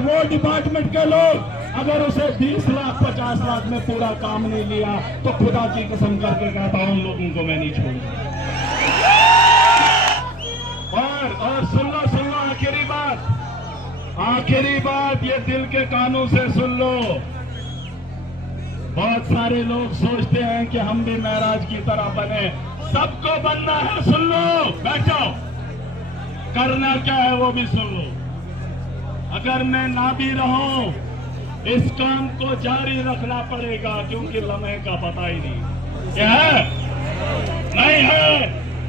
वो डिपार्टमेंट के लोग अगर उसे 20 लाख 50 लाख में पूरा काम नहीं लिया तो खुदा की कसम करके कहता हूं उन लोगों को मैं नहीं छोड़ूंगा। और सुन लो आखिरी बात ये दिल के कानों से सुन लो। बहुत सारे लोग सोचते हैं कि हम भी महराज की तरह बने, सबको बनना है। सुन लो, बैठो, करना क्या है वो भी सुन लो। अगर मैं ना भी रहूं इस काम को जारी रखना पड़ेगा, क्योंकि लम्हे का पता ही नहीं क्या है, नहीं है।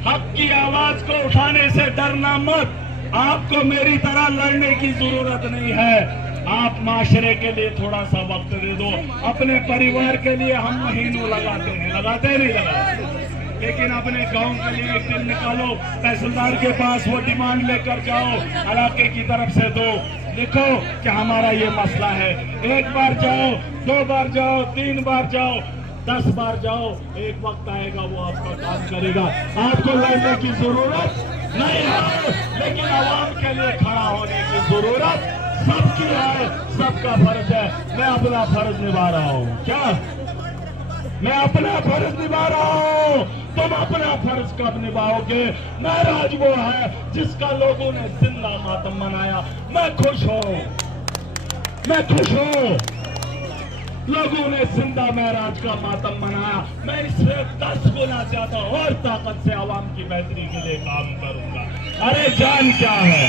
हक की आवाज को उठाने से डरना मत। आपको मेरी तरह लड़ने की जरूरत नहीं है। आप माशरे के लिए थोड़ा सा वक्त दे दो। अपने परिवार के लिए हम महीनों लगाते हैं, लगाते नहीं लगाते, लेकिन अपने गांव के लिए एक दिन निकालो, तहसीलदार के पास वो डिमांड लेकर जाओ, इलाके की तरफ से दो, लिखो कि हमारा ये मसला है। 1 बार जाओ, 2 बार जाओ, 3 बार जाओ, 10 बार जाओ, एक वक्त आएगा वो आपका काम करेगा। आपको लड़ने की जरूरत नहीं है, लेकिन आवाम के लिए खड़ा होने की जरूरत सबकी है, सबका फर्ज है। मैं अपना फर्ज निभा रहा हूँ। क्या मैं अपना फर्ज निभा रहा हूँ? तुम अपना फर्ज कब निभाओगे? महराज वो है जिसका लोगों ने जिंदा मातम मनाया। मैं खुश हूँ लोगों ने जिंदा महराज का मातम मनाया। मैं इससे 10 गुना ज्यादा और ताकत से आवाम की बेहतरी के लिए काम करूंगा। अरे जान क्या है,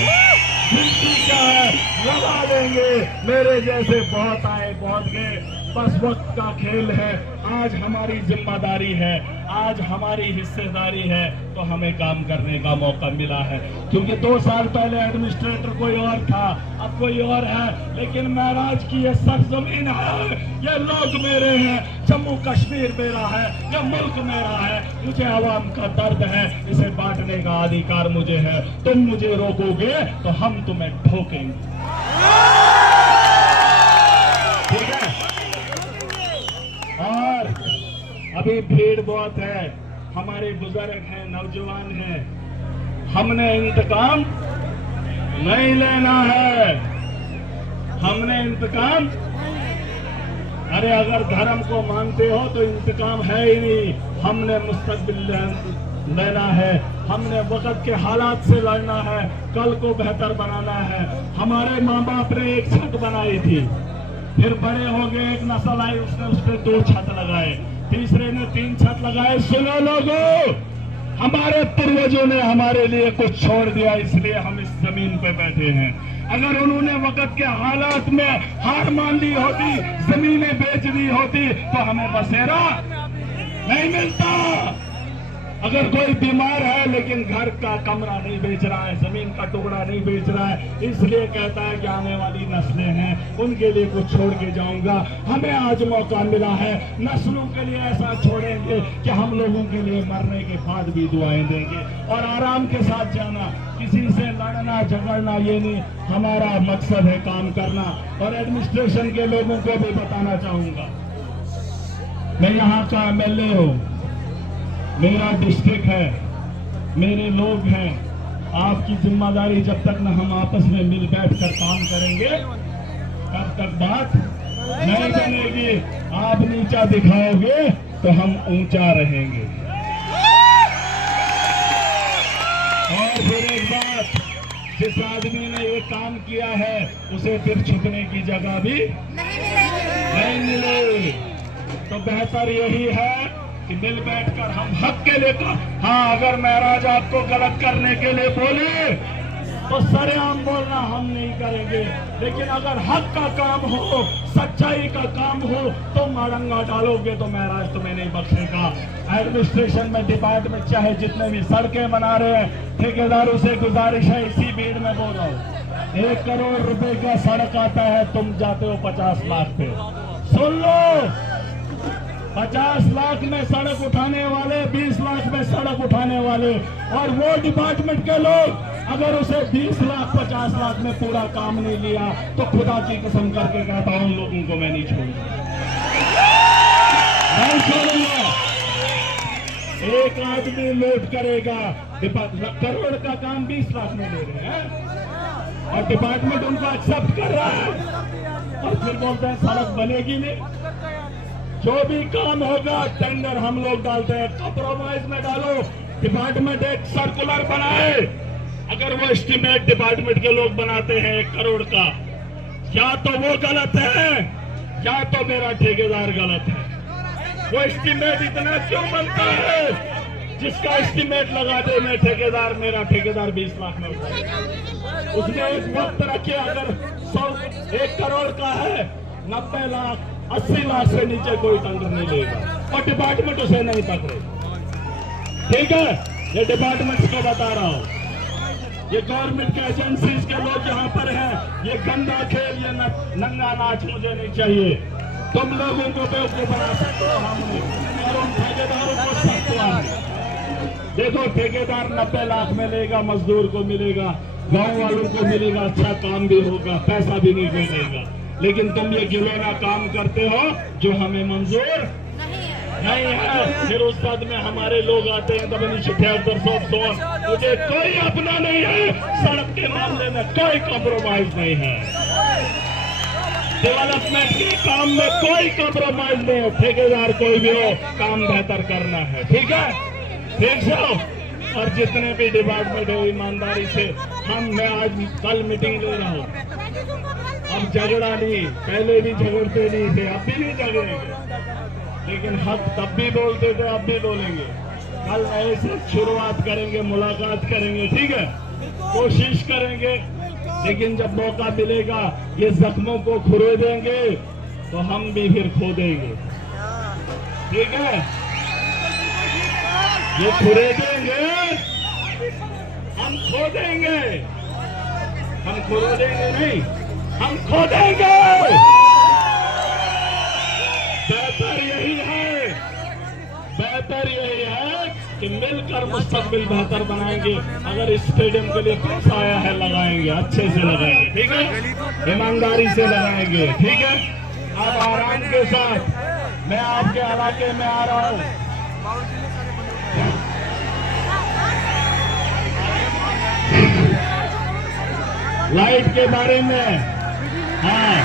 जिंदगी क्या है, लगा देंगे। मेरे जैसे बहुत आए बहुत गए, बस वक्त का खेल है। आज हमारी जिम्मेदारी है, आज हमारी हिस्सेदारी है, तो हमें काम करने का मौका मिला है। क्योंकि 2 साल पहले एडमिनिस्ट्रेटर कोई और था, अब कोई और है, लेकिन महराज की ये सरजमीन है, ये लोग मेरे हैं, जम्मू कश्मीर मेरा है, ये मुल्क मेरा है। मुझे आवाम का दर्द है, इसे बांटने का अधिकार मुझे है। तुम मुझे रोकोगे तो हम तुम्हें ठोकेंगे। ठीक है? और अभी भीड़ बहुत है, हमारे बुजुर्ग हैं, नौजवान हैं। हमने इंतकाम नहीं लेना है, हमने इंतकाम, अरे अगर धर्म को मानते हो तो इंतकाम है ही नहीं। हमने मुस्तकबिल लेना है, हमने वक्त के हालात से लड़ना है, कल को बेहतर बनाना है। हमारे माँ बाप ने एक छत बनाई थी, फिर बड़े हो गए, एक नस्ल आई, उसने उस पर 2 छत लगाए, तीसरे ने 3 छत लगाए। सुनो लोगों, हमारे पूर्वजों ने हमारे लिए कुछ छोड़ दिया, इसलिए हम इस जमीन पे बैठे हैं। अगर उन्होंने वक्त के हालात में हार मान ली होती, जमीनें बेच दी होती, तो हमें बसेरा नहीं मिलता। अगर कोई बीमार है लेकिन घर का कमरा नहीं बेच रहा है, जमीन का टुकड़ा नहीं बेच रहा है, इसलिए कहता है कि आने वाली नस्लें हैं, उनके लिए कुछ छोड़ के जाऊंगा। हमें आज मौका मिला है, नस्लों के लिए ऐसा छोड़ेंगे कि हम लोगों के लिए मरने के बाद भी दुआएं देंगे और आराम के साथ जाना। किसी से लड़ना झगड़ना ये नहीं, हमारा मकसद है काम करना। और एडमिनिस्ट्रेशन के लोगों को भी बताना चाहूंगा, मैं यहाँ का MLA हूँ, मेरा डिस्ट्रिक्ट है, मेरे लोग हैं। आपकी जिम्मेदारी जब तक न हम आपस में मिल बैठ कर काम करेंगे तब तक बात नहीं बनेगी। आप नीचा दिखाओगे तो हम ऊंचा रहेंगे। और फिर एक बात, जिस आदमी ने ये काम किया है उसे फिर छुपने की जगह भी नहीं मिले। तो बेहतर यही है कि मिल बैठकर हम हक के लिए हाँ, अगर महराज आपको गलत करने के लिए बोले तो सरेआम बोलना हम नहीं करेंगे, लेकिन अगर हक का काम हो, सच्चाई का काम हो, तो मारंगा डालोगे तो महराज तुम्हें नहीं बख्शेगा। एडमिनिस्ट्रेशन में, डिपार्टमेंट चाहे जितने भी सड़कें बना रहे हैं, ठेकेदारों से गुजारिश है, इसी भीड़ में बोल रहा हूँ, 1 करोड़ रुपए का सड़क आता है, तुम जाते हो 50 लाख पे। सुन लो, 50 लाख में सड़क उठाने वाले, 20 लाख में सड़क उठाने वाले, और वो डिपार्टमेंट के लोग अगर उसे 20 लाख 50 लाख में पूरा काम नहीं लिया तो खुदा की कसम करके कहता हूं उन लोगों को मैं नहीं छोड़ूंगा। एक आदमी लूट करेगा, करोड़ का काम 20 लाख में ले रहे हैं और डिपार्टमेंट उनको एक्सेप्ट कर रहा है। फिर बोलते हैं सड़क बनेगी नहीं। जो भी काम होगा टेंडर हम लोग डालते हैं, कॉम्प्रोमाइज में डालो। डिपार्टमेंट एक सर्कुलर बनाए, अगर वो एस्टीमेट डिपार्टमेंट के लोग बनाते हैं 1 करोड़ का, या तो वो गलत है या तो मेरा ठेकेदार गलत है। वो एस्टीमेट इतना क्यों बनता है? जिसका एस्टीमेट लगा दे मैं ठेकेदार, मेरा ठेकेदार 20 लाख में उठाएगा। उसने एक वक्त रखे, अगर 1 करोड़ का है 90 लाख 80 लाख से नीचे कोई टेंडर नहीं लेगा और डिपार्टमेंट उसे नहीं पकड़े। ठीक है, ये डिपार्टमेंट को बता रहा हूँ। ये गवर्नमेंट के एजेंसीज के लोग यहाँ पर हैं। ये गंदा खेल, ये नंगा नाच मुझे नहीं चाहिए। तुम लोगों को बेवकूफ बना सकते हो हमने, और उन ठेकेदारों को सख्त। देखो ठेकेदार 90 लाख में लेगा, मजदूर को मिलेगा, गांव वालों को मिलेगा, अच्छा काम भी होगा, पैसा भी नहीं मिलेगा। लेकिन तुम ये गिलोना काम करते हो जो हमें मंजूर नहीं है। फिर उस बाद में हमारे लोग आते हैं तब मुझे कोई अपना नहीं है। सड़क के मामले में कोई कॉम्प्रोमाइज नहीं है, डेवलपमेंट के काम में कोई कॉम्प्रोमाइज नहीं है। ठेकेदार कोई भी हो, काम बेहतर करना है। ठीक है, ठीक है। और जितने भी डिपार्टमेंट है ईमानदारी से मैं आज कल मीटिंग ले रहा हूँ। अब झगड़ा नहीं, पहले भी झगड़ते नहीं थे, अब भी नहीं झगड़ेंगे, लेकिन हक तब भी बोलते थे, अब भी बोलेंगे। कल नए से शुरुआत करेंगे, मुलाकात करेंगे। ठीक है, कोशिश करेंगे, लेकिन जब मौका मिलेगा ये जख्मों को खुरेदेंगे तो हम भी फिर खो देंगे। ठीक है, ये खुरेदेंगे, हम खो देंगे। हम खुरेदेंगे नहीं, हम खो देंगे। बेहतर यही है कि मिलकर मुस्तकबिल बेहतर बनाएंगे। अगर इस स्टेडियम के लिए पैसा आया है लगाएंगे, अच्छे से लगाएंगे। ठीक है, ईमानदारी से लगाएंगे। ठीक है, अब आराम के साथ मैं आपके इलाके में आ रहा हूँ। लाइट के बारे में, हाँ